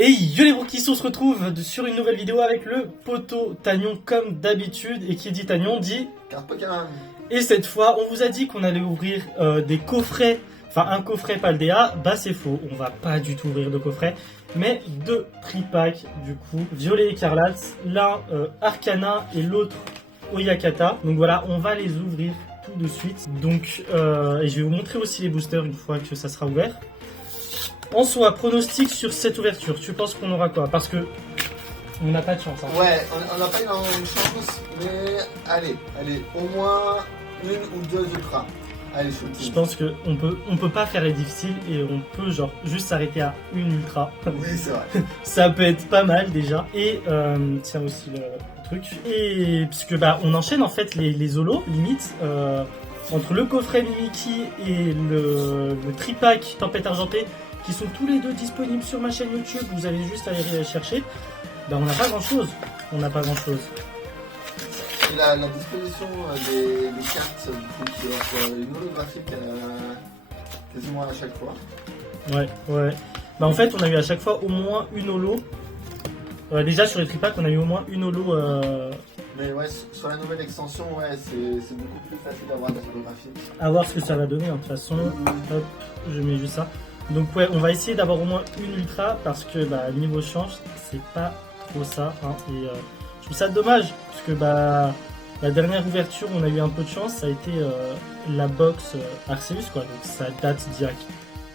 Et yo les brookies, on se retrouve sur une nouvelle vidéo avec le poteau Tagnon comme d'habitude. Et qui dit Tagnon dit carte Pokémon. Et cette fois, on vous a dit qu'on allait ouvrir des coffrets. Enfin, un coffret Paldea, bah c'est faux. On va pas du tout ouvrir de coffret. Mais deux tripacks, du coup, violet écarlate. L'un Arcana et l'autre Oyakata. Donc voilà, on va les ouvrir tout de suite. Donc, et je vais vous montrer aussi les boosters une fois que ça sera ouvert. En soi, pronostic sur cette ouverture, tu penses qu'on aura quoi? Parce que on n'a pas de chance. Hein. Ouais, on n'a pas énormément de chance, mais allez, au moins une ou deux ultras. Allez, je pense qu'on peut pas faire les difficiles et on peut genre juste s'arrêter à une ultra. Oui, c'est vrai. Ça peut être pas mal déjà. Et tiens aussi le truc. Et puisque bah on enchaîne en fait les holos limite. Entre le coffret Mimiki et le tripack Tempête Argentée, qui sont tous les deux disponibles sur ma chaîne YouTube, vous allez juste aller les chercher. Ben on n'a pas grand chose. La disposition des cartes, donc une holographique quasiment à chaque fois. Ouais. Bah en fait on a eu à chaque fois au moins une holo. Déjà sur les tripacks on a eu au moins une holo. Mais ouais, sur la nouvelle extension, ouais, c'est beaucoup plus facile d'avoir des holographiques. À voir ce que ça va donner, hein. De toute façon. Hop, je mets juste ça. Donc ouais, on va essayer d'avoir au moins une ultra parce que bah, niveau change, c'est pas trop ça. Hein. Et je trouve ça dommage parce que bah, la dernière ouverture, on a eu un peu de chance, ça a été la box Arceus quoi. Donc ça date d'il y a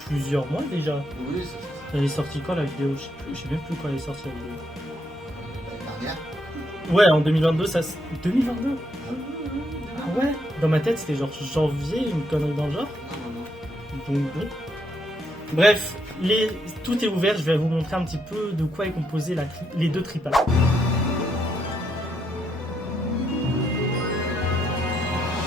plusieurs mois déjà. Oui, c'est ça. Elle est sortie quand la vidéo? Je sais même plus quand elle est sortie la vidéo. L'année dernière. Ouais, en 2022, ça... 2022 Ah ouais. Dans ma tête, c'était genre janvier, une connerie dans le genre. Non. Donc bon. Bref, tout est ouvert, je vais vous montrer un petit peu de quoi est composé les deux tripacks.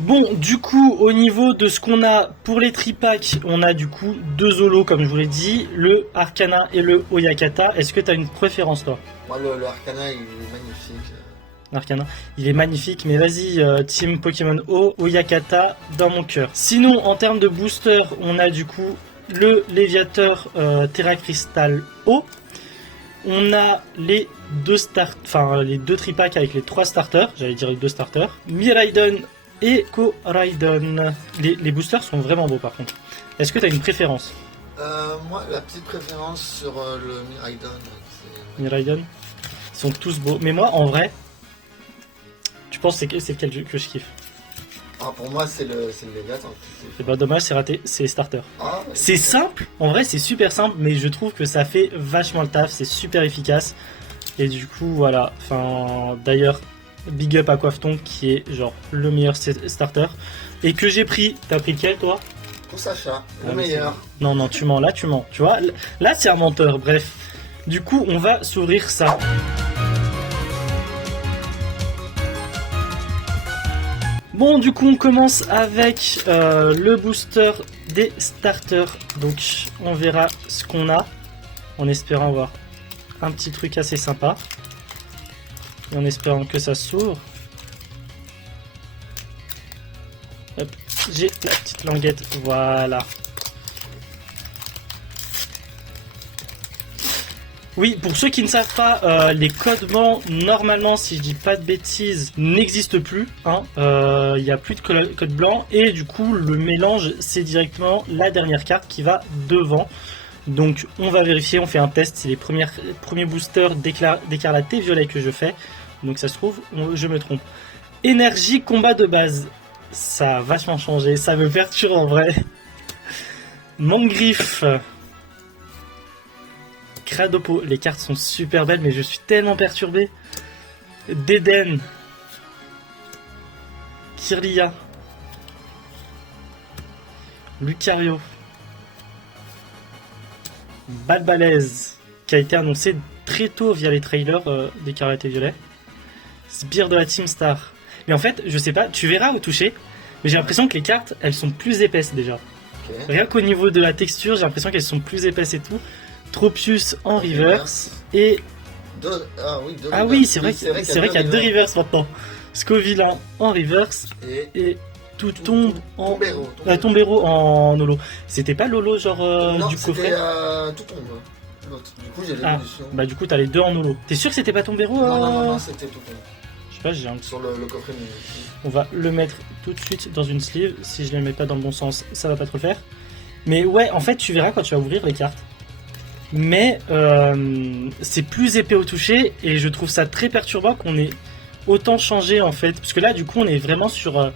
Bon, du coup, au niveau de ce qu'on a pour les tripacks, on a du coup deux holos, comme je vous l'ai dit, le Arcana et le Oyakata. Est-ce que tu as une préférence, toi? Moi, le Arcana, il est magnifique. Arcana, il est magnifique, mais vas-y, Team Pokémon O, Oyakata dans mon cœur. Sinon, en termes de booster, on a du coup le Léviateur Terra Crystal O. On a les deux tripacks avec les trois starters, j'allais dire les deux starters, Miraidon et Koraidon. Les boosters sont vraiment beaux par contre. Est-ce que tu as une préférence? Moi, la petite préférence sur le Miraidon. Miraidon, ils sont tous beaux, mais moi en vrai, tu penses c'est lequel que je kiffe? Ah, pour moi, c'est le Léviathan. C'est pas dommage, c'est raté, c'est starter. Ah, ouais, c'est simple, en vrai c'est super simple, mais je trouve que ça fait vachement le taf, c'est super efficace. Et du coup, voilà. Enfin, d'ailleurs, big up à Coiffeton qui est genre le meilleur starter. Et que j'ai pris, t'as pris lequel toi? Pour Sacha, le meilleur. Non, tu mens, là tu mens. Tu vois, là c'est un menteur, bref. Du coup, on va s'ouvrir ça. Bon, du coup, on commence avec le booster des starters. Donc, on verra ce qu'on a. En espérant voir un petit truc assez sympa. Et en espérant que ça s'ouvre. Hop, j'ai la petite languette. Voilà. Oui, pour ceux qui ne savent pas, les codes blancs, normalement, si je dis pas de bêtises, n'existent plus. Il n'y a plus de code blanc. Et du coup, le mélange, c'est directement la dernière carte qui va devant. Donc, on va vérifier, on fait un test. C'est les premiers boosters d'écarlate et violet que je fais. Donc, ça se trouve, je me trompe. Énergie, combat de base. Ça a vachement changé. Ça me perturbe en vrai. Mangriffe. Cradopo, les cartes sont super belles, mais je suis tellement perturbé. Déden, Kirlia, Lucario, Balbalaise, qui a été annoncé très tôt via les trailers d'Écarlate et Violet. Sbire de la Team Star. Mais en fait, je sais pas, tu verras au toucher, mais j'ai l'impression que les cartes, elles sont plus épaisses déjà. Okay. Rien qu'au niveau de la texture, j'ai l'impression qu'elles sont plus épaisses et tout. Tropius en reverse et ah oui, c'est vrai qu'il y a deux reverse maintenant. Scovillain en reverse et tout tombe en Tombero en holo. C'était pas l'holo genre non, du coffret? Tout tombe. l'autre. Du coup, j'ai Ah, l'évolution. bah du coup t'as les deux en holo. T'es sûr que c'était pas ton Béro Non, c'était tout con. Je sais pas, j'ai un... Sur le coffret. On va le mettre tout de suite dans une sleeve. Si je les mets pas dans le bon sens, ça va pas trop le faire. Mais ouais, en fait, tu verras quand tu vas ouvrir les cartes. Mais c'est plus épais au toucher et je trouve ça très perturbant qu'on ait autant changé en fait. Parce que là, du coup, on est vraiment sur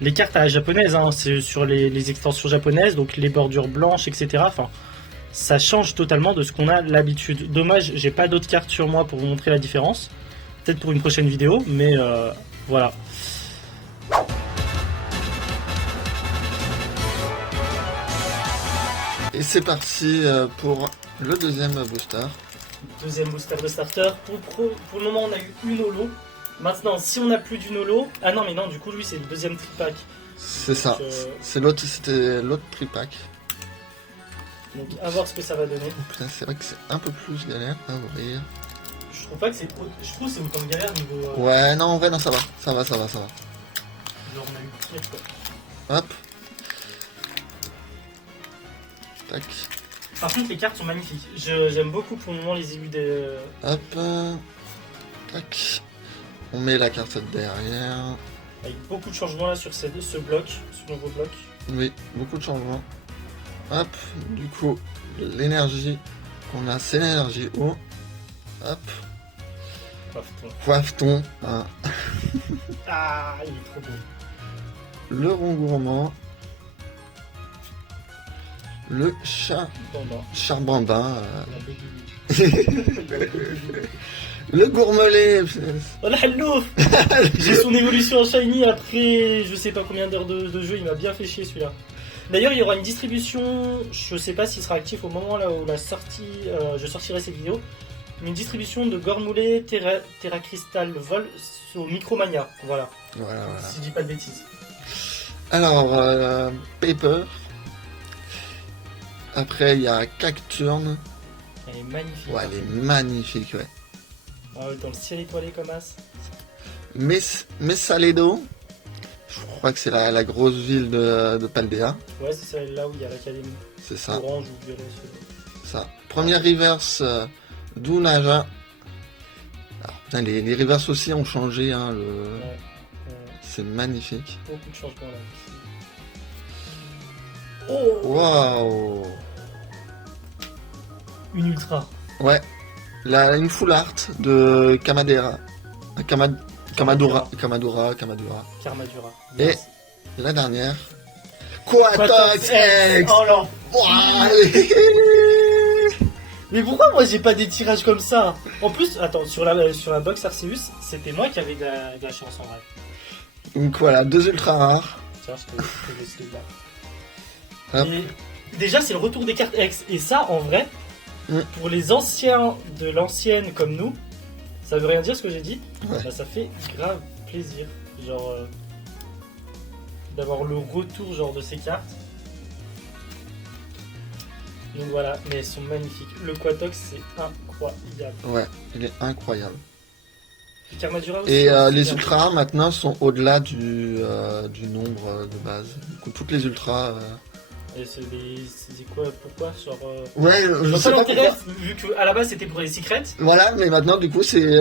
les cartes à la japonaise. Hein. C'est sur les extensions japonaises, donc les bordures blanches, etc. Enfin, ça change totalement de ce qu'on a l'habitude. Dommage, j'ai pas d'autres cartes sur moi pour vous montrer la différence. Peut-être pour une prochaine vidéo, mais voilà. Et c'est parti pour le deuxième booster. Deuxième booster de starter. Pour le moment, on a eu une holo. Maintenant, si on n'a plus d'une holo... Ah non, mais non, du coup, lui, c'est le deuxième tripack. C'est ça. Donc, C'était l'autre tripack. donc, à voir ce que ça va donner. Oh, putain, c'est vrai que c'est un peu plus galère à ouvrir. Je trouve pas que c'est... Je trouve que c'est autant de galère niveau... Ouais, non, en vrai, non, ça va. Ça va. Genre, on a eu pire, quoi. Hop. Tac. Par contre, les cartes sont magnifiques. J'aime beaucoup pour le moment les élus des... Hop. Tac. On met la carte derrière. Avec beaucoup de changements là sur ce bloc, ce nouveau bloc. Oui, beaucoup de changements. Hop. Du coup, l'énergie qu'on a, c'est l'énergie eau. Hop. Coiffe-ton. Hein. Ah, il est trop beau. Le rond gourmand. Le chat. Bon, bon. Charbambin. La bébé. Le gourmelet. Oh là, hello. J'ai son évolution en shiny après je sais pas combien d'heures de jeu, il m'a bien fait chier celui-là. D'ailleurs, il y aura une distribution, je sais pas s'il sera actif au moment là où je sortirai cette vidéo, mais une distribution de Gormoulet Terra Crystal Vol au Micromania. Voilà. Voilà. Si je dis pas de bêtises. Alors, Paper. Après, il y a Cacturne. Elle est magnifique. Ouais, elle est magnifique, ouais. Ah ouais, dans le ciel étoilé comme as. Messaledo. Je crois que c'est la grosse ville de Paldea. Ouais, c'est celle-là où il y a l'académie. C'est ça. Orange ou violet. Ça. Première reverse d'Unaja. Alors, putain, les reverses aussi ont changé. Hein, Ouais. C'est magnifique. Beaucoup de changements là. Oh, Waouh. une ultra. Ouais. Une full art de Kamadera. Kamadura. Karmadura. Et la dernière. Quatox X. Oh non. Ouah. Mais pourquoi moi j'ai pas des tirages comme ça? En plus, attends, sur la box Arceus, c'était moi qui avais de la chance en vrai. Donc voilà, 2 ultra rares. Tiens, je te laisse le là. Hop. Et déjà, c'est le retour des cartes X. Et ça, en vrai, Mm. pour les anciens de l'ancienne comme nous, ça veut rien dire ce que j'ai dit. Ouais. Bah, ça fait grave plaisir. Genre, d'avoir le retour genre de ces cartes. Donc voilà, mais elles sont magnifiques. Le Quatox, c'est incroyable. Ouais, il est incroyable. Le Karmadura aussi. Et c'est les bien. ultra rares maintenant sont au-delà du nombre de base. Du coup, toutes les ultras. Et c'est quoi? Pourquoi? Genre. Ouais, je Genre, sais ça pas l'intéresse, pourquoi. vu qu'à la base c'était pour les secrets. Voilà, mais maintenant, du coup, c'est.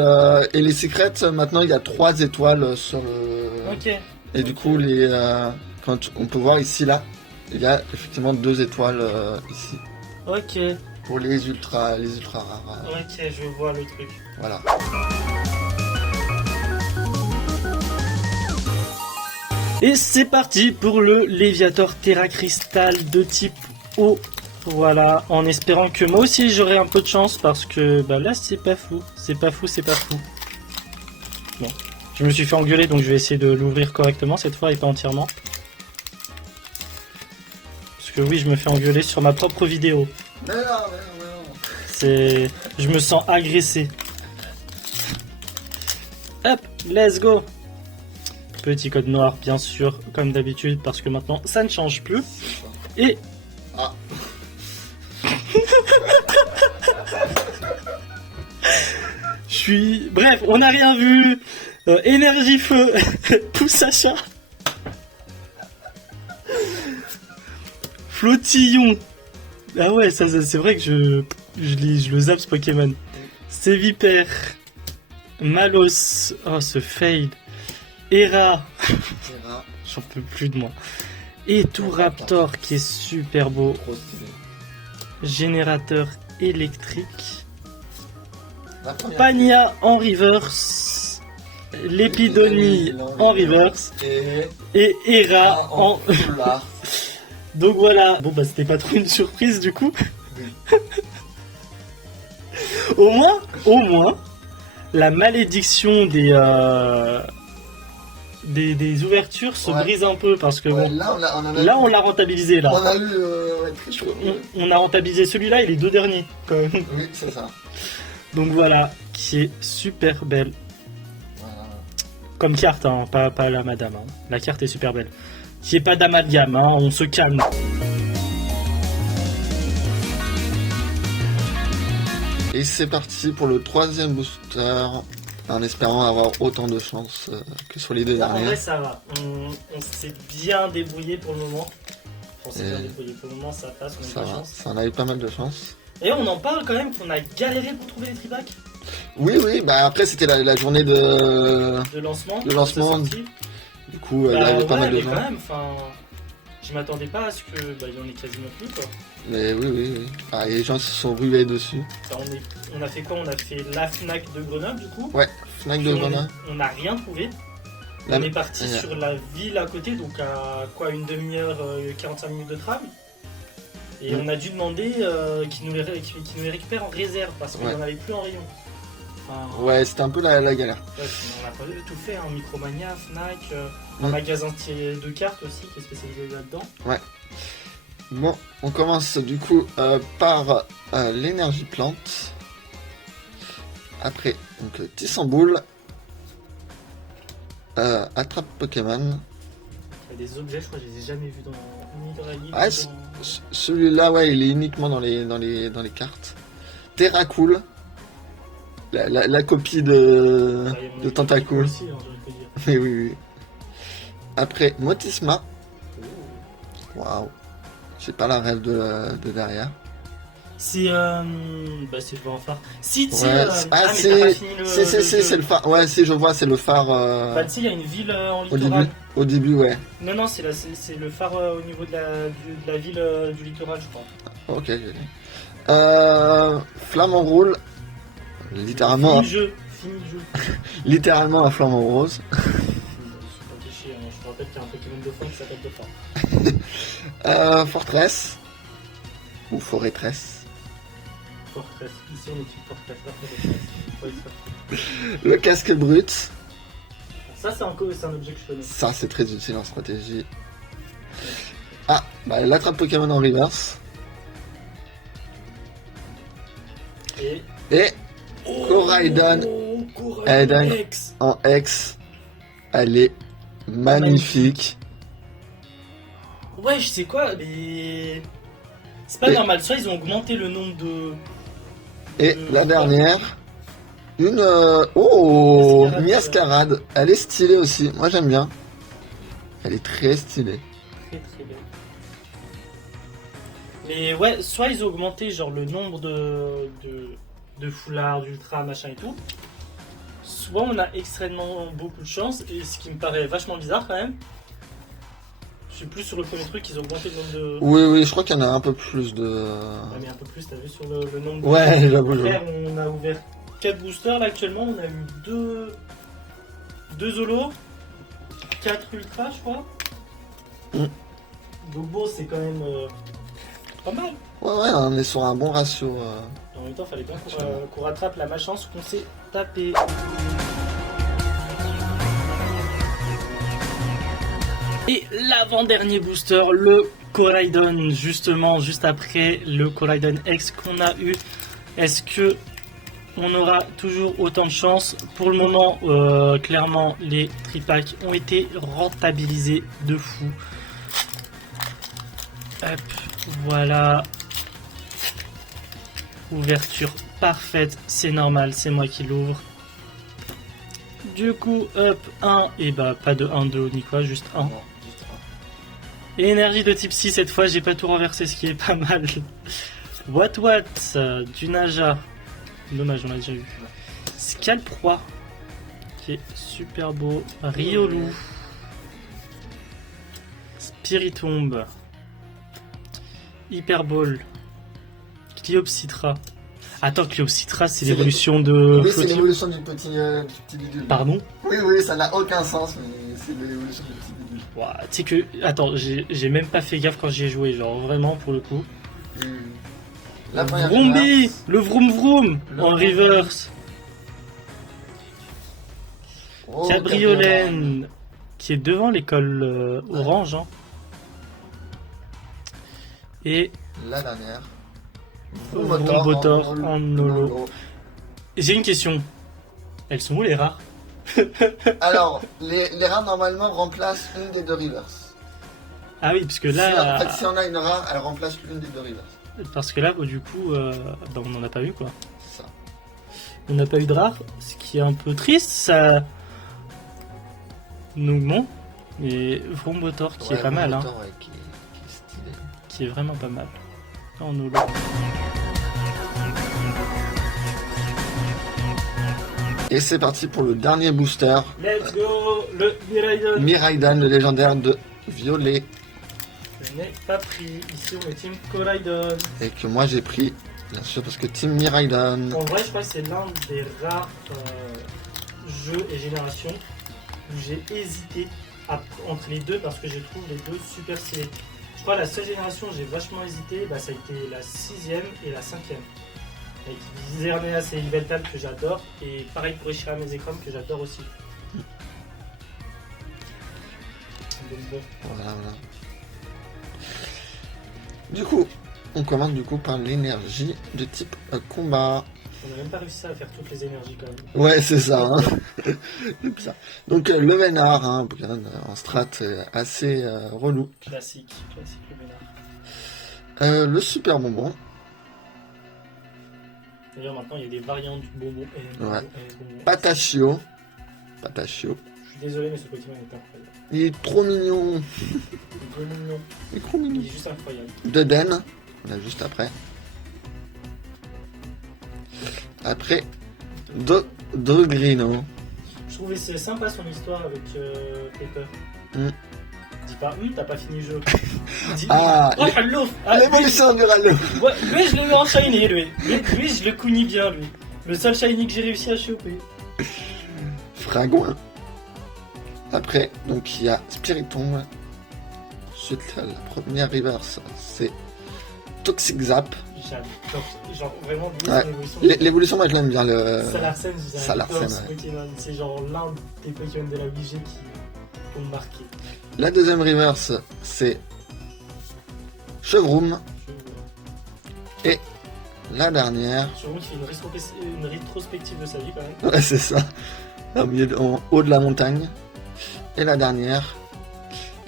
Et les secrets, maintenant, il y a 3 étoiles sur le. Ok. Et du coup, quand on peut voir ici, là, il y a effectivement 2 étoiles ici. Ok. Pour les ultra rares. Ok, je vois le truc. Voilà. Et c'est parti pour le Léviator Terra Crystal de type eau. Voilà, en espérant que moi aussi j'aurai un peu de chance parce que bah là c'est pas fou. C'est pas fou. Bon, je me suis fait engueuler donc je vais essayer de l'ouvrir correctement cette fois et pas entièrement. Parce que oui, je me fais engueuler sur ma propre vidéo. Mais non. Je me sens agressé. Hop, let's go. Petit code noir, bien sûr, comme d'habitude, parce que maintenant, ça ne change plus. Et... Ah. Bref, on n'a rien vu. Énergie feu. Pousse achat. Flottillon. Ah ouais, ça c'est vrai que je le zappe ce Pokémon. Sévipère. Malos. Oh, ce fail. Hera. Hera, J'en peux plus de moi. Et tout Raptor qui est super beau. trop stylé. Générateur électrique. La première. Pania en reverse. Lépidonie en reverse. Et Et Hera en... full art. Donc voilà. Bon bah c'était pas trop une surprise du coup. Au moins, la malédiction des ouvertures se Ouais. brise un peu parce que Ouais, bon, là, on l'a rentabilisé là. On a eu très chaud. On a rentabilisé celui-là et les deux derniers quand même. Oui, c'est ça. Donc voilà, qui est super belle. Voilà. Comme carte, hein, pas la madame. Hein. La carte est super belle. Qui est pas d'amalgame, hein, on se calme. Et c'est parti pour le 3e booster, en espérant avoir autant de chance que sur les deux Là, en vrai, dernières. ça va. On s'est bien débrouillé pour le moment. On s'est bien Et débrouillé pour le moment, ça passe, on a eu Ça de la va, chance. ça en a eu pas mal de chance. Et on en parle quand même qu'on a galéré pour trouver les tripacks Oui, bah après c'était la journée de... de lancement. Le lancement, de sortie. Du coup, Bah, il y avait pas ouais, mal de mais gens. quand même, enfin, je m'attendais pas à ce que il y en ait quasiment plus quoi. Mais oui. Ah, et les gens se sont rués dessus. Enfin, on a fait quoi? On a fait la Fnac de Grenoble du coup. Ouais, Fnac de Puis Grenoble. on n'a rien trouvé. La- On est parti Ouais. sur la ville à côté, donc à quoi, une demi-heure, 45 minutes de tram. Et Mm. on a dû demander qu'ils nous les récupèrent en réserve parce qu'il n'y Ouais. en avait plus en rayon. Enfin, Ouais, c'était un peu la galère. ouais, on n'a pas tout fait, hein, Micromania, Fnac, Mm. un magasin de cartes aussi qui est spécialisé là-dedans. Bon, on commence du coup par l'énergie plante. Après, donc Tissamboule. Attrape Pokémon. Il y a des objets, je crois que je les ai jamais vus ni dans la livre. Ah, ni dans- Celui-là, ouais, il est uniquement dans les cartes. Terracool. La copie de Bah, il y en a Tentacool. aussi, hein, j'ai envie de te dire. Oui. Après, Motisma. Waouh. J'ai pas la rêve de derrière. C'est bah c'est le vent phare. Si tu sais, Ouais, mais c'est t'as pas fini le jeu. c'est le phare. Ouais, si, je vois, c'est le phare Bah tu sais, il y a une ville en au littoral. début. Au début, ouais. Non, c'est le phare au niveau de la ville du littoral, je crois. Ok. Flamant roule. Littéralement, Fini le jeu. littéralement un flamant rose. Je suis pas cliché, hein. Je te rappelle qu'il y a un Pokémon de fin qui s'appelle de fin. Fortress. Ou Forêtresse. Fortress. Ici on est type Fortress, là Fortress. Ouais, ça. Le casque brut. Ça c'est un objet que je connais. Ça, c'est très utile en stratégie. Ah, bah, l'attrape Pokémon en reverse. Et Koraidon. Koraidon. X. en X. Elle est magnifique. Ouais, je sais quoi, mais c'est pas Et- normal. Soit ils ont augmenté le nombre de. Et la dernière. Une... Oh, Miascarade. Miascarade. Elle est stylée aussi. Moi, j'aime bien. Elle est très stylée. Très très bien. Mais ouais, soit ils ont augmenté genre le nombre de foulards, d'ultra, machin et tout. Soit on a extrêmement beaucoup de chance, et ce qui me paraît vachement bizarre quand même. Je suis plus sur le premier truc, ils ont augmenté le nombre de. Oui, je crois qu'il y en a un peu plus de... Ouais, mais un peu plus, t'as vu sur le nombre de. Ouais, j'avoue. Frère, on a ouvert 4 boosters là actuellement, on a eu 2 Zolos, 4 Ultra je crois. Mm. Donc bon, c'est quand même pas mal. Ouais, on est sur un bon ratio. En même temps, fallait bien qu'on rattrape la malchance qu'on s'est tapé. Et l'avant-dernier booster, le Koraidon, justement, juste après le Koraidon X qu'on a eu. Est-ce que on aura toujours autant de chance? Pour le moment, clairement, les tripacks ont été rentabilisés de fou. Hop, voilà. Ouverture parfaite, c'est normal, c'est moi qui l'ouvre. Du coup, hop, 1, et bah pas de 1, 2 ni quoi, juste 1. Et énergie de type 6 cette fois, j'ai pas tout renversé, ce qui est pas mal. What du Naja. Dommage, on l'a déjà eu. Scalp-Roi, qui est super beau. Riolu. Spiritomb. Hyperball. Cleopsitra. Attends, Cleopsitra, c'est l'évolution de... Oui, c'est l'évolution du petit bidule. Pardon? Oui, ça n'a aucun sens, mais c'est l'évolution du petit bidule. Ouah, tu sais que... Attends, j'ai même pas fait gaffe quand j'y ai joué, genre vraiment pour le coup. La première Vrombé, reverse. le vroom vroom en reverse. Oh, Cabriolène, qui est devant l'école orange. Hein. Et la dernière. Vrombotor en holo. J'ai une question. Elles sont où les rares? Alors, les rares normalement remplacent une des deux reverse. Ah oui, parce que là... En fait, si on a une rare, elle remplace l'une des deux reverse. Parce que là, du coup, bah, on n'en a pas eu quoi. C'est ça. On n'a pas eu de rare, ce qui est un peu triste. Ça... Donc bon. Et Vrombotor qui est pas mal. Hein. Ouais, qui est stylé. Qui est vraiment pas mal. En holo. Et c'est parti pour le dernier booster. Let's go, le Miraidon. Miraidon, le légendaire de Violet. Je n'ai pas pris. Ici, on est Team Coraidon. Et que moi j'ai pris, bien sûr, parce que Team Miraidon. En vrai, je crois que c'est l'un des rares jeux et générations où j'ai hésité entre les deux parce que je trouve les deux super stylés. Je crois que la seule génération où j'ai vachement hésité, bah, ça a été la 6ème et la 5ème. Avec Xerneas et Yveltal que j'adore, et pareil pour Reshiram et Zekrom que j'adore aussi. Donc bon. Voilà. Du coup, on commence par l'énergie de type combat. On n'a même pas réussi à faire toutes les énergies quand même. Ouais, c'est ça. Hein. C'est ça. Donc le Vénard, hein, Pokémon en strat assez relou. Classique le Vénard. Le super bonbon. D'ailleurs maintenant il y a des variantes du bonbon et Ouais. bonbon. Patachio. Je suis désolé mais ce Pokémon est incroyable. Il est trop mignon. Il est trop mignon. Il est trop mignon. Il est juste incroyable. Deden, on a juste après. Après, Dogrino. Je trouvais c'est sympa son histoire avec Pepper. Dis pas, t'as pas fini le jeu. Dis, Ah, oh, Hallouf. l'évolution du Rallo. Ouais, lui, je l'ai eu en shiny, lui. Lui, je le counis bien, lui. Le seul shiny que j'ai réussi à choper. Fragouin. Après, donc il y a Spiritomb. Ensuite, la première reverse, c'est Toxic Zap. J'adore. Genre, vraiment, lui, Ouais. son évolution. L'évolution, moi je l'aime bien. Salarsen, Salarsen, j'adore ce ouais. Pokémon. C'est genre l'un des Pokémon de la WG qui ont marqué. La deuxième reverse, c'est Chevroom. Et la dernière, Chevron qui fait une rétrospective de sa vie quand même. ouais, c'est ça, en haut de la montagne. Et la dernière,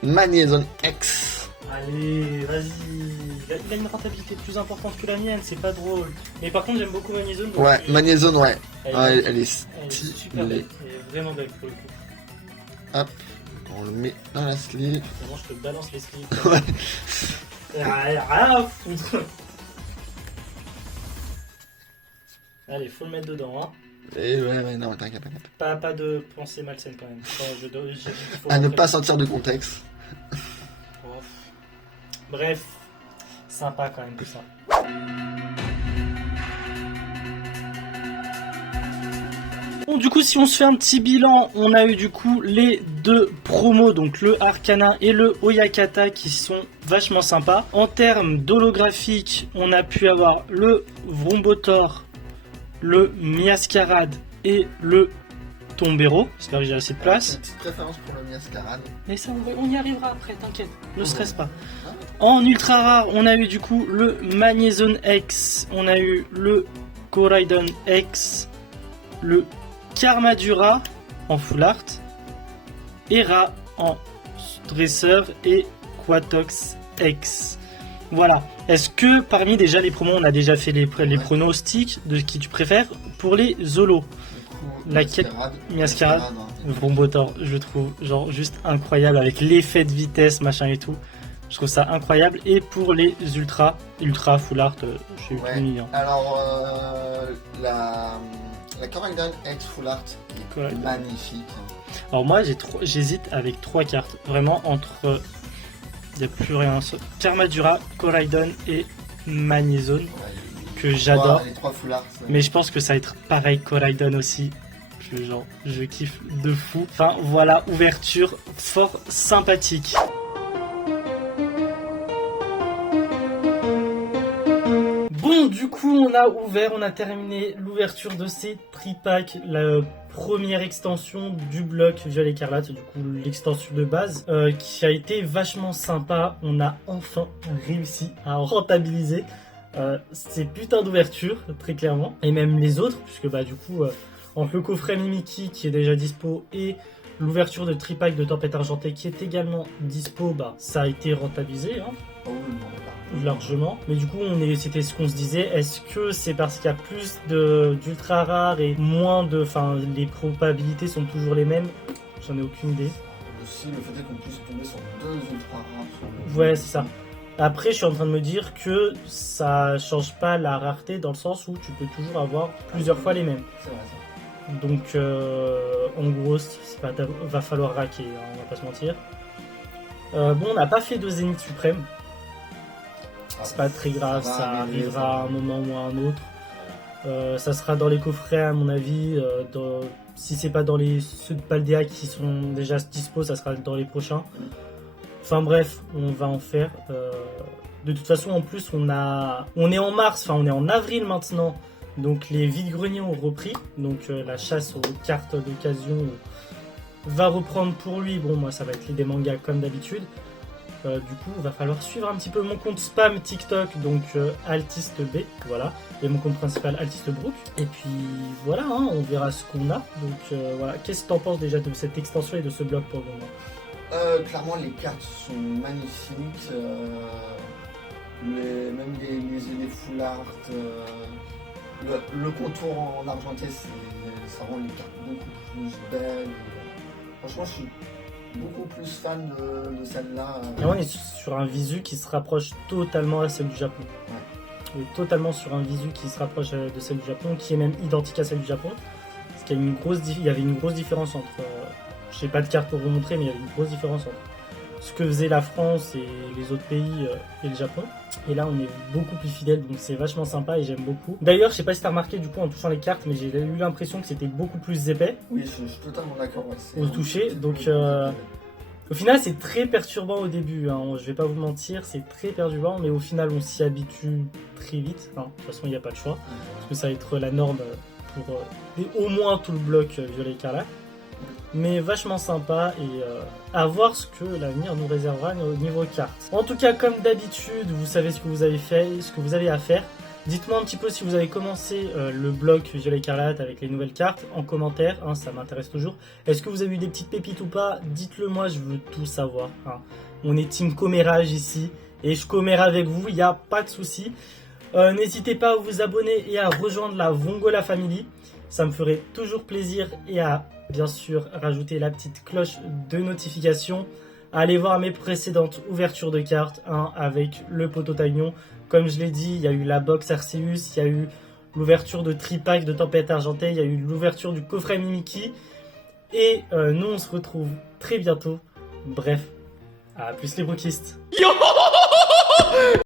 Magnézone X. Allez, vas-y. Il a une rentabilité plus importante que la mienne, c'est pas drôle. Mais par contre, j'aime beaucoup Magnézone. Ouais, Magnézone, ouais. Elle, Elle est elle est super stylée. belle. Elle est vraiment belle pour le coup. Hop, on le met dans la sleeve. Vraiment, je te balance les sleeves. Ouais. Rien à foutre. Allez, faut le mettre dedans. Hein. Et ouais, non, t'inquiète. Pas de pensée malsaine quand même. Faut À ne rentrer. pas sortir de contexte. Oh. Bref, sympa quand même tout ça. Bon, du coup, si on se fait un petit bilan, on a eu du coup les deux promos, donc le Arcana et le Oyakata, qui sont vachement sympas. En termes d'holographique, on a pu avoir le Vrombotor, le Miascarade et le Tombero. J'espère que j'ai assez de place. Une petite préférence pour le Miascarade. Mais ça, on y arrivera après, t'inquiète, ne stresse pas. En ultra rare, on a eu du coup le Magnézone X, on a eu le Coraidon X, le Karmadura en full art, Era en dresseur et Quatox X. Voilà. Est-ce que parmi déjà les promos, on a déjà fait les pronostics de qui tu préfères pour les Zolos? Laquelle? Miascarade. Vrombotor, je trouve genre juste incroyable avec l'effet de vitesse, machin et tout. Je trouve ça incroyable. Et pour les ultra full art, j'ai eu tout mis. Hein. Alors, la Coraidon X Full Art est magnifique. Alors moi, j'hésite avec 3 cartes. Vraiment, entre... Il n'y a plus rien. Permadura, Coraidon et Magnezone, que j'adore. Les 3 Full Art. Mais je pense que ça va être pareil, Coraidon aussi. Je kiffe de fou. Enfin, voilà, ouverture fort sympathique. Bon, du coup, on a terminé l'ouverture de ces tripacks, la première extension du bloc Violet Écarlate, du coup l'extension de base, qui a été vachement sympa. On a enfin réussi à rentabiliser ces putains d'ouvertures, très clairement, et même les autres, puisque bah du coup, entre le coffret Mimikyu qui est déjà dispo et l'ouverture de tripack de Tempête Argentée qui est également dispo, bah ça a été rentabilisé. Hein. Oh, non, largement, mais du coup c'était ce qu'on se disait, est-ce que c'est parce qu'il y a plus d'ultra rares et moins de, enfin les probabilités sont toujours les mêmes, j'en ai aucune idée. Aussi le fait qu'on puisse tomber sur 2 ultra rares. Ouais, c'est ça. Après je suis en train de me dire que ça change pas la rareté dans le sens où tu peux toujours avoir plusieurs fois les mêmes. C'est vrai ça. Donc en gros va falloir raquer, hein, on va pas se mentir. Bon, on n'a pas fait de Zénith Suprême. C'est pas très grave, ça arrivera à un moment ou à un autre. Ça sera dans les coffrets à mon avis. Si c'est pas dans ceux de Paldea qui sont déjà dispo, ça sera dans les prochains. Enfin bref, on va en faire. De toute façon, en plus, on est en mars, enfin on est en avril maintenant. Donc les vides-greniers ont repris. Donc la chasse aux cartes d'occasion va reprendre pour lui. Bon, moi ça va être des mangas comme d'habitude. Du coup, il va falloir suivre un petit peu mon compte spam TikTok, donc Altiste B, voilà, et mon compte principal Altiste Brook. Et puis voilà, hein, on verra ce qu'on a. Donc voilà, qu'est-ce que t'en penses déjà de cette extension et de ce blog pour le moment? Clairement, les cartes sont magnifiques, même les full art, le contour en argenté, ça rend les cartes beaucoup plus belles. Franchement, je suis beaucoup plus fan de celle-là. Et on est sur un visu qui se rapproche totalement à celle du Japon. Ouais. On est totalement sur un visu qui se rapproche de celle du Japon, qui est même identique à celle du Japon. Parce qu'il y avait une grosse différence entre... je n'ai pas de carte pour vous montrer, mais il y avait une grosse différence entre ce que faisait la France et les autres pays et le Japon. Et là, on est beaucoup plus fidèle, donc c'est vachement sympa et j'aime beaucoup. D'ailleurs, je sais pas si tu as remarqué du coup en touchant les cartes, mais j'ai eu l'impression que c'était beaucoup plus épais. Oui, je suis totalement d'accord. Ouais, au toucher, donc au final, c'est très perturbant au début. Hein. Je vais pas vous mentir, c'est très perturbant, mais au final, on s'y habitue très vite. Hein. De toute façon, il n'y a pas de choix, parce que ça va être la norme pour au moins tout le bloc Violet Écarlate. Mais vachement sympa et à voir ce que l'avenir nous réservera au niveau cartes. En tout cas, comme d'habitude, vous savez ce que vous avez fait, ce que vous avez à faire. Dites-moi un petit peu si vous avez commencé le bloc Violet Écarlate avec les nouvelles cartes en commentaire, hein, ça m'intéresse toujours. Est-ce que vous avez eu des petites pépites ou pas? Dites-le moi, je veux tout savoir. Hein. On est team commérage ici et je commère avec vous, il n'y a pas de souci. N'hésitez pas à vous abonner et à rejoindre la Vongola Family. Ça me ferait toujours plaisir et à bien sûr rajouter la petite cloche de notification. Allez voir mes précédentes ouvertures de cartes hein, avec le Pototagnon. Comme je l'ai dit, il y a eu la box Arceus, il y a eu l'ouverture de Tripack de Tempête Argentée, il y a eu l'ouverture du coffret Mimikyu. Et nous on se retrouve très bientôt. Bref, à plus les brookistes.